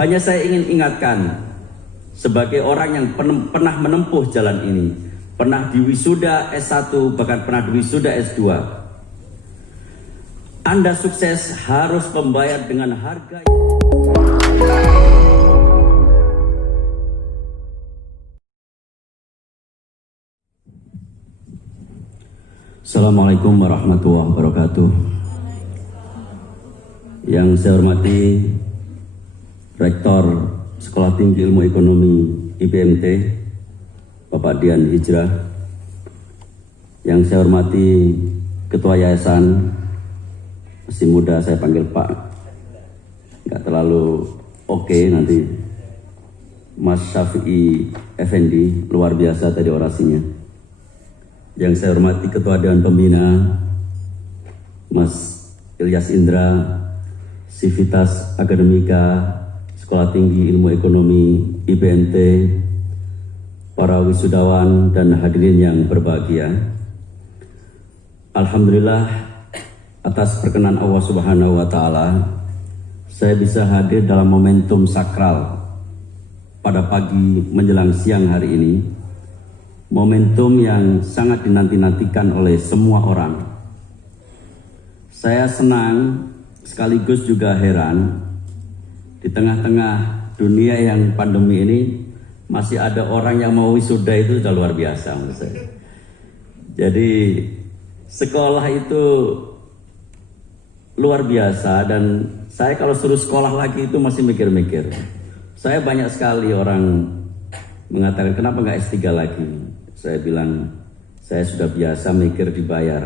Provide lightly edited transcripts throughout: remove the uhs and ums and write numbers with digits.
Hanya saya ingin ingatkan, sebagai orang yang pernah menempuh jalan ini, pernah diwisuda S1, bahkan pernah diwisuda S2, Anda sukses harus membayar dengan harga. Assalamualaikum warahmatullahi wabarakatuh. Yang saya hormati Rektor Sekolah Tinggi Ilmu Ekonomi IPMT, Bapak Dian Hijrah. Yang saya hormati Ketua Yayasan, masih muda saya panggil Pak, nggak terlalu oke nanti, Mas Syafi'i Effendi, luar biasa tadi orasinya. Yang saya hormati Ketua Dewan Pembina, Mas Ilyas Indra, Sivitas Akademika Sekolah Tinggi Ilmu Ekonomi IPMT, para wisudawan dan hadirin yang berbahagia. Alhamdulillah, atas perkenan Allah Subhanahu wa Ta'ala, saya bisa hadir dalam momentum sakral pada pagi menjelang siang hari ini. Momentum yang sangat dinanti-nantikan oleh semua orang. Saya senang sekaligus juga heran, di tengah-tengah dunia yang pandemi ini masih ada orang yang mau wisuda, itu sudah luar biasa menurut saya. Jadi sekolah itu luar biasa, dan saya kalau suruh sekolah lagi itu masih mikir-mikir. Saya banyak sekali orang mengatakan, kenapa nggak S3 lagi? Saya bilang, saya sudah biasa mikir dibayar,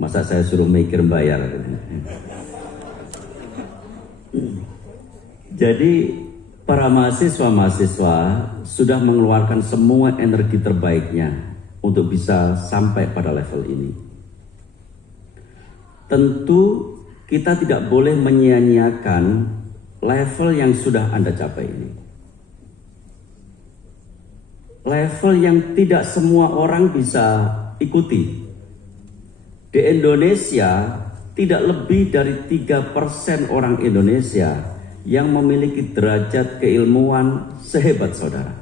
masa saya suruh mikir bayar. Jadi para mahasiswa-mahasiswa sudah mengeluarkan semua energi terbaiknya untuk bisa sampai pada level ini. Tentu kita tidak boleh menyia-nyiakan level yang sudah Anda capai ini. Level yang tidak semua orang bisa ikuti. Di Indonesia, tidak lebih dari 3% orang Indonesia yang memiliki derajat keilmuan sehebat saudara.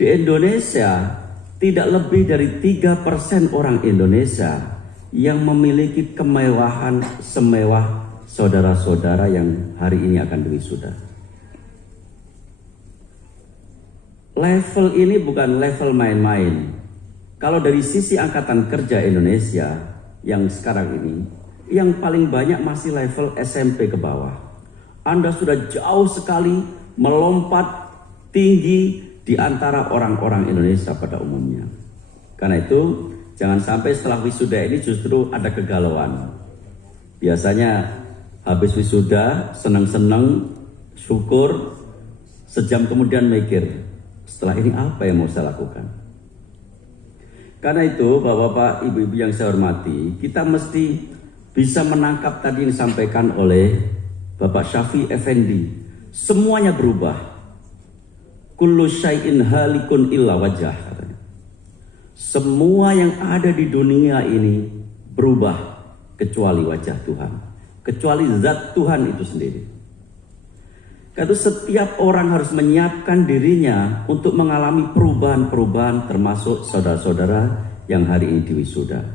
Di Indonesia, tidak lebih dari 3% orang Indonesia yang memiliki kemewahan semewah saudara-saudara yang hari ini akan diwisuda. Level ini bukan level main-main. Kalau dari sisi angkatan kerja Indonesia yang sekarang ini, yang paling banyak masih level SMP ke bawah. Anda sudah jauh sekali melompat tinggi di antara orang-orang Indonesia pada umumnya. Karena itu, jangan sampai setelah wisuda ini justru ada kegalauan. Biasanya habis wisuda, senang-senang, syukur, sejam kemudian mikir, setelah ini apa yang mau saya lakukan? Karena itu, Bapak-bapak, Ibu-ibu yang saya hormati, kita mesti bisa menangkap tadi yang disampaikan oleh Bapak Syafi'i Effendi. Semuanya berubah. Kullu syai'in halikun illa wajah. Semua yang ada di dunia ini berubah kecuali wajah Tuhan, kecuali zat Tuhan itu sendiri. Karena setiap orang harus menyiapkan dirinya untuk mengalami perubahan-perubahan, termasuk saudara-saudara yang hari ini diwisuda.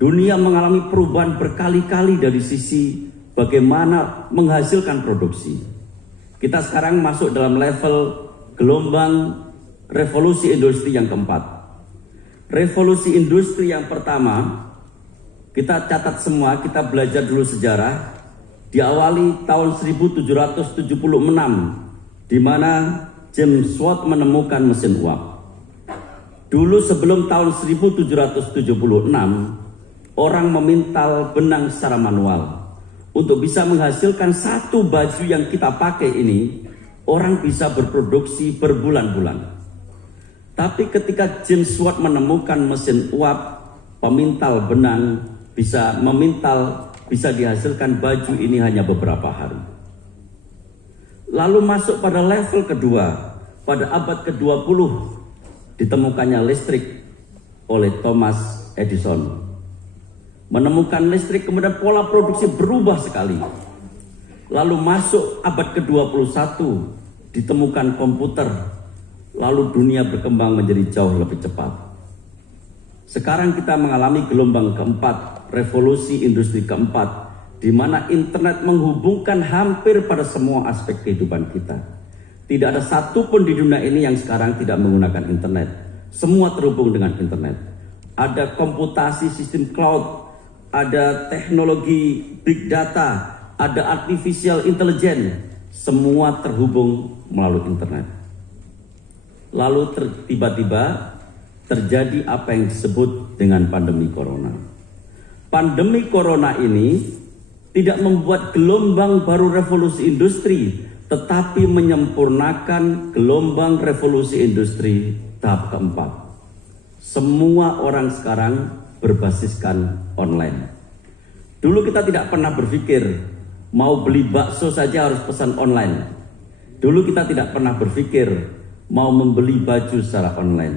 Dunia mengalami perubahan berkali-kali dari sisi bagaimana menghasilkan produksi. Kita sekarang masuk dalam level gelombang revolusi industri yang keempat. Revolusi industri yang pertama, kita catat semua, kita belajar dulu sejarah. Diawali tahun 1776, di mana James Watt menemukan mesin uap. Dulu sebelum tahun 1776, orang memintal benang secara manual. Untuk bisa menghasilkan satu baju yang kita pakai ini, orang bisa berproduksi berbulan-bulan. Tapi ketika James Watt menemukan mesin uap, pemintal benang bisa dihasilkan baju ini hanya beberapa hari. Lalu masuk pada level kedua, pada abad ke-20 ditemukannya listrik oleh Thomas Edison. Menemukan listrik, kemudian pola produksi berubah sekali. lalu masuk abad ke-21, ditemukan komputer, lalu dunia berkembang menjadi jauh lebih cepat. Sekarang kita mengalami gelombang keempat, revolusi industri keempat, di mana internet menghubungkan hampir pada semua aspek kehidupan kita. Tidak ada satupun di dunia ini yang sekarang tidak menggunakan internet. Semua terhubung dengan internet. Ada komputasi sistem cloud, ada teknologi big data, ada artificial intelligence, semua terhubung melalui internet. Lalu tiba-tiba terjadi apa yang disebut dengan pandemi corona. Pandemi corona ini tidak membuat gelombang baru revolusi industri, tetapi menyempurnakan gelombang revolusi industri tahap keempat. Semua orang sekarang berbasiskan online. Dulu kita tidak pernah berpikir mau beli bakso saja harus pesan online. Dulu kita tidak pernah berpikir mau membeli baju secara online.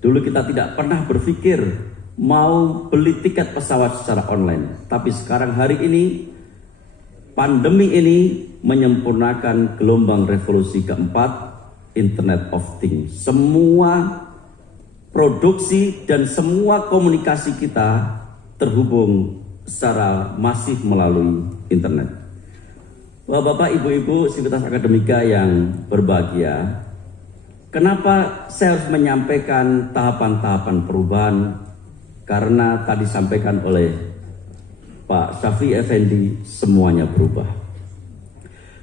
Dulu kita tidak pernah berpikir mau beli tiket pesawat secara online. Tapi sekarang hari ini, pandemi ini menyempurnakan gelombang revolusi keempat, Internet of Things. Semua produksi dan semua komunikasi kita terhubung secara masif melalui internet. Bapak, Ibu-Ibu, sivitas akademika yang berbahagia, kenapa saya harus menyampaikan tahapan-tahapan perubahan? Karena tadi disampaikan oleh Pak Syafi'i Effendi, semuanya berubah.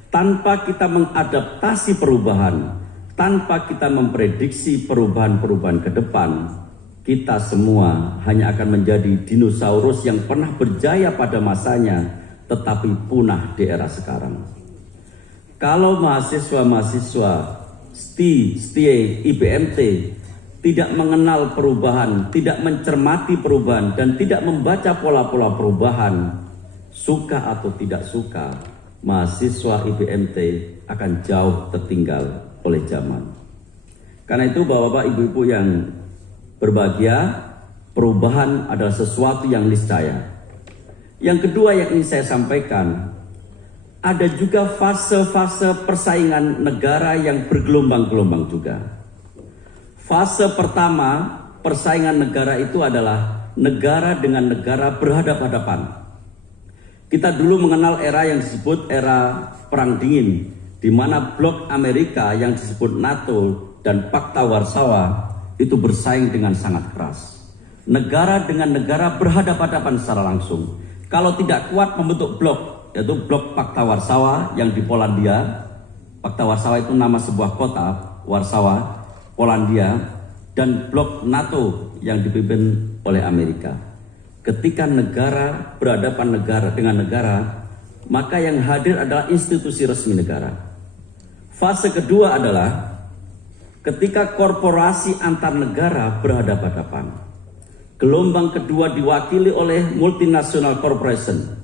Tanpa kita mengadaptasi perubahan, tanpa kita memprediksi perubahan-perubahan ke depan, kita semua hanya akan menjadi dinosaurus yang pernah berjaya pada masanya, tetapi punah di era sekarang. Kalau mahasiswa-mahasiswa STIE, IBMT tidak mengenal perubahan, tidak mencermati perubahan, dan tidak membaca pola-pola perubahan, suka atau tidak suka, mahasiswa IBMT akan jauh tertinggal oleh zaman. Karena itu Bapak-Bapak, Ibu-Ibu yang berbahagia, perubahan adalah sesuatu yang niscaya. Yang kedua yang ingin saya sampaikan, ada juga fase-fase persaingan negara yang bergelombang-gelombang juga. Fase pertama, persaingan negara itu adalah negara dengan negara berhadapan-hadapan. Kita dulu mengenal era yang disebut era Perang Dingin, di mana blok Amerika yang disebut NATO dan Pakta Warsawa itu bersaing dengan sangat keras. Negara dengan negara berhadapan-hadapan secara langsung. Kalau tidak kuat membentuk blok, yaitu blok Pakta Warsawa yang di Polandia. Pakta Warsawa itu nama sebuah kota, Warsawa, Polandia, dan blok NATO yang dipimpin oleh Amerika. Ketika negara berhadapan negara dengan negara, maka yang hadir adalah institusi resmi negara. Fase kedua adalah ketika korporasi antar negara berhadapan-hadapan. Gelombang kedua diwakili oleh multinational corporation.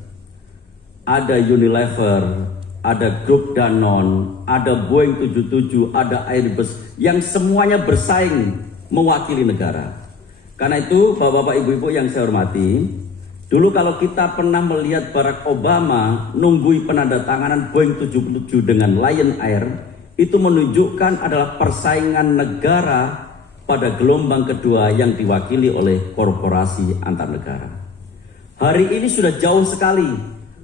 Ada Unilever, ada Grup Danone, ada Boeing 77, ada Airbus, yang semuanya bersaing mewakili negara. Karena itu Bapak-Bapak, Ibu-Ibu yang saya hormati, dulu kalau kita pernah melihat Barack Obama nunggui penandatanganan Boeing 77 dengan Lion Air, itu menunjukkan adalah persaingan negara pada gelombang kedua yang diwakili oleh korporasi antar negara. Hari ini sudah jauh sekali.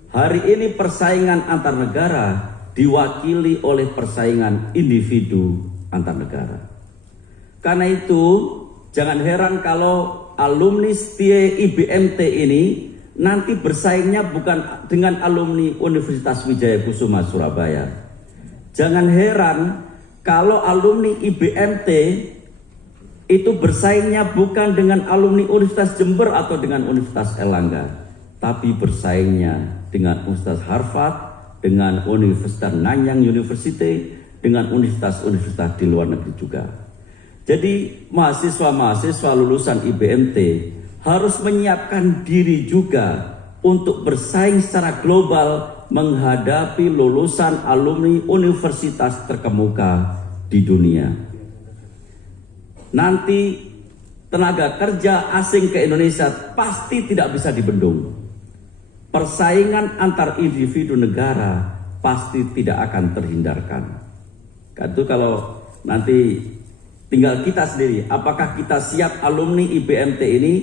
Hari ini persaingan antar negara diwakili oleh persaingan individu antar negara. Karena itu jangan heran kalau alumni STIE IBMT ini nanti bersaingnya bukan dengan alumni Universitas Wijaya Kusuma Surabaya. Jangan heran kalau alumni IBMT itu bersaingnya bukan dengan alumni Universitas Jember atau dengan Universitas Erlangga, tapi bersaingnya dengan Universitas Harvard, dengan Universitas Nanyang University, dengan universitas-universitas di luar negeri juga. Jadi mahasiswa-mahasiswa lulusan IBMT harus menyiapkan diri juga untuk bersaing secara global menghadapi lulusan alumni universitas terkemuka di dunia. Nanti tenaga kerja asing ke Indonesia pasti tidak bisa dibendung. Persaingan antar individu negara pasti tidak akan terhindarkan. Itu kalau nanti tinggal kita sendiri, apakah kita siap alumni IBMT ini,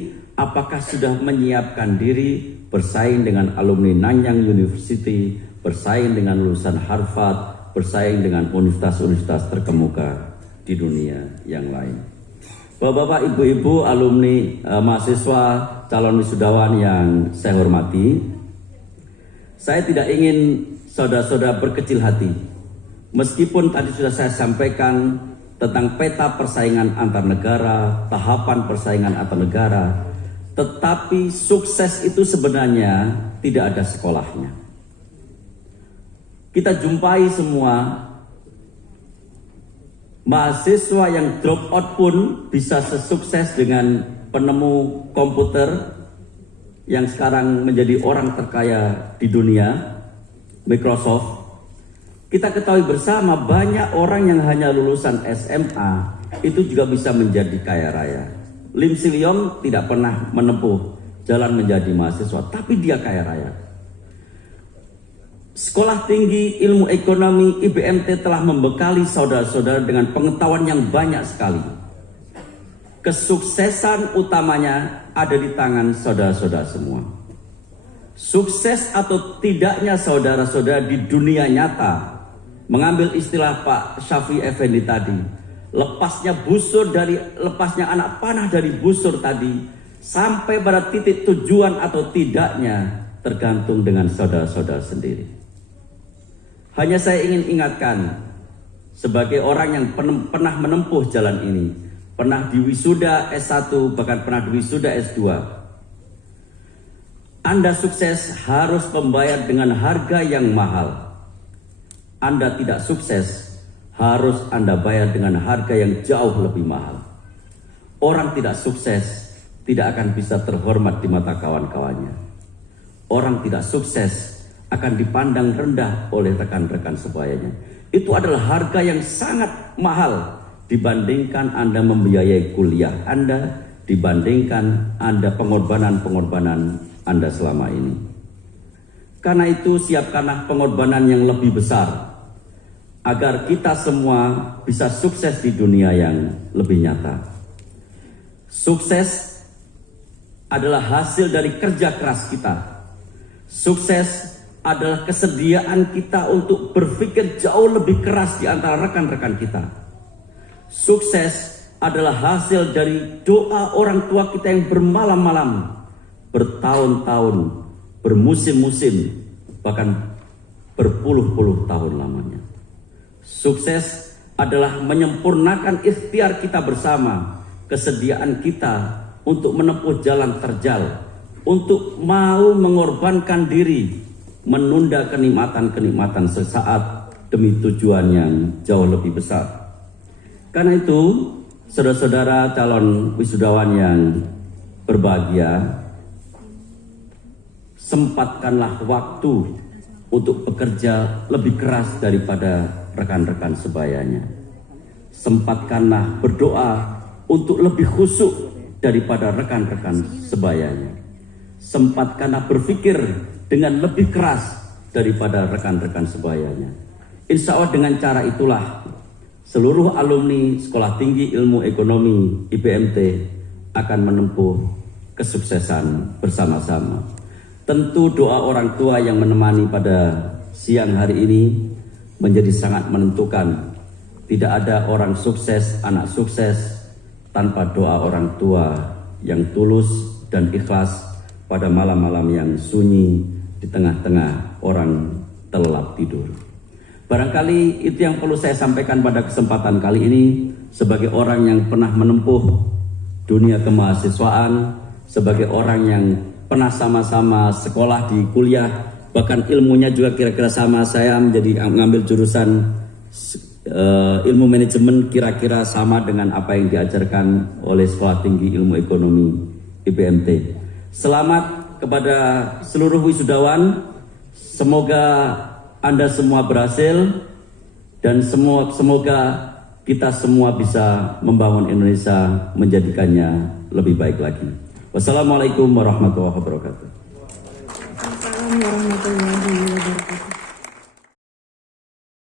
apakah sudah menyiapkan diri bersaing dengan alumni Nanyang University, bersaing dengan lulusan Harvard, bersaing dengan universitas-universitas terkemuka di dunia yang lain. Bapak-bapak, ibu-ibu, alumni, mahasiswa, calon wisudawan yang saya hormati, saya tidak ingin saudara-saudara berkecil hati. Meskipun tadi sudah saya sampaikan tentang peta persaingan antar negara, tahapan persaingan antar negara, tetapi sukses itu sebenarnya tidak ada sekolahnya. Kita jumpai semua mahasiswa yang drop out pun bisa sesukses dengan penemu komputer yang sekarang menjadi orang terkaya di dunia, Microsoft. Kita ketahui bersama banyak orang yang hanya lulusan SMA itu juga bisa menjadi kaya raya. Lim Siliong tidak pernah menempuh jalan menjadi mahasiswa, tapi dia kaya raya. Sekolah Tinggi Ilmu Ekonomi IBMT telah membekali saudara-saudara dengan pengetahuan yang banyak sekali. Kesuksesan utamanya ada di tangan saudara-saudara semua. Sukses atau tidaknya saudara-saudara di dunia nyata, mengambil istilah Pak Syafi'i Effendi tadi, lepasnya anak panah dari busur tadi, sampai pada titik tujuan atau tidaknya tergantung dengan saudara-saudara sendiri. Hanya saya ingin ingatkan, sebagai orang yang pernah menempuh jalan ini, pernah diwisuda S1, bahkan pernah diwisuda S2, Anda sukses harus membayar dengan harga yang mahal. Anda tidak sukses, harus Anda bayar dengan harga yang jauh lebih mahal. Orang tidak sukses tidak akan bisa terhormat di mata kawan-kawannya. Orang tidak sukses akan dipandang rendah oleh rekan-rekan sebayanya. Itu adalah harga yang sangat mahal dibandingkan Anda membiayai kuliah Anda, dibandingkan Anda pengorbanan-pengorbanan Anda selama ini. Karena itu siapkanlah pengorbanan yang lebih besar agar kita semua bisa sukses di dunia yang lebih nyata. Sukses adalah hasil dari kerja keras kita. Sukses adalah kesediaan kita untuk berpikir jauh lebih keras di antara rekan-rekan kita. Sukses adalah hasil dari doa orang tua kita yang bermalam-malam, bertahun-tahun, bermusim-musim, bahkan berpuluh-puluh tahun lamanya. Sukses adalah menyempurnakan ikhtiar kita bersama, kesediaan kita untuk menempuh jalan terjal, untuk mau mengorbankan diri, menunda kenikmatan-kenikmatan sesaat demi tujuan yang jauh lebih besar. Karena itu, saudara-saudara calon wisudawan yang berbahagia, sempatkanlah waktu untuk bekerja lebih keras daripada rekan-rekan sebayanya. Sempatkanlah berdoa untuk lebih khusyuk daripada rekan-rekan sebayanya. Sempatkanlah berpikir dengan lebih keras daripada rekan-rekan sebayanya. Insya Allah dengan cara itulah seluruh alumni Sekolah Tinggi Ilmu Ekonomi IBMT akan menempuh kesuksesan bersama-sama. Tentu doa orang tua yang menemani pada siang hari ini menjadi sangat menentukan. Tidak ada orang sukses, anak sukses tanpa doa orang tua yang tulus dan ikhlas pada malam-malam yang sunyi di tengah-tengah orang terlelap tidur. Barangkali itu yang perlu saya sampaikan pada kesempatan kali ini sebagai orang yang pernah menempuh dunia kemahasiswaan, sebagai orang yang pernah sama-sama sekolah di kuliah, bahkan ilmunya juga kira-kira sama. Saya mengambil jurusan ilmu manajemen, kira-kira sama dengan apa yang diajarkan oleh Sekolah Tinggi Ilmu Ekonomi IBMT. Selamat kepada seluruh wisudawan, semoga Anda semua berhasil dan semoga kita semua bisa membangun Indonesia, menjadikannya lebih baik lagi. Wassalamualaikum warahmatullahi wabarakatuh.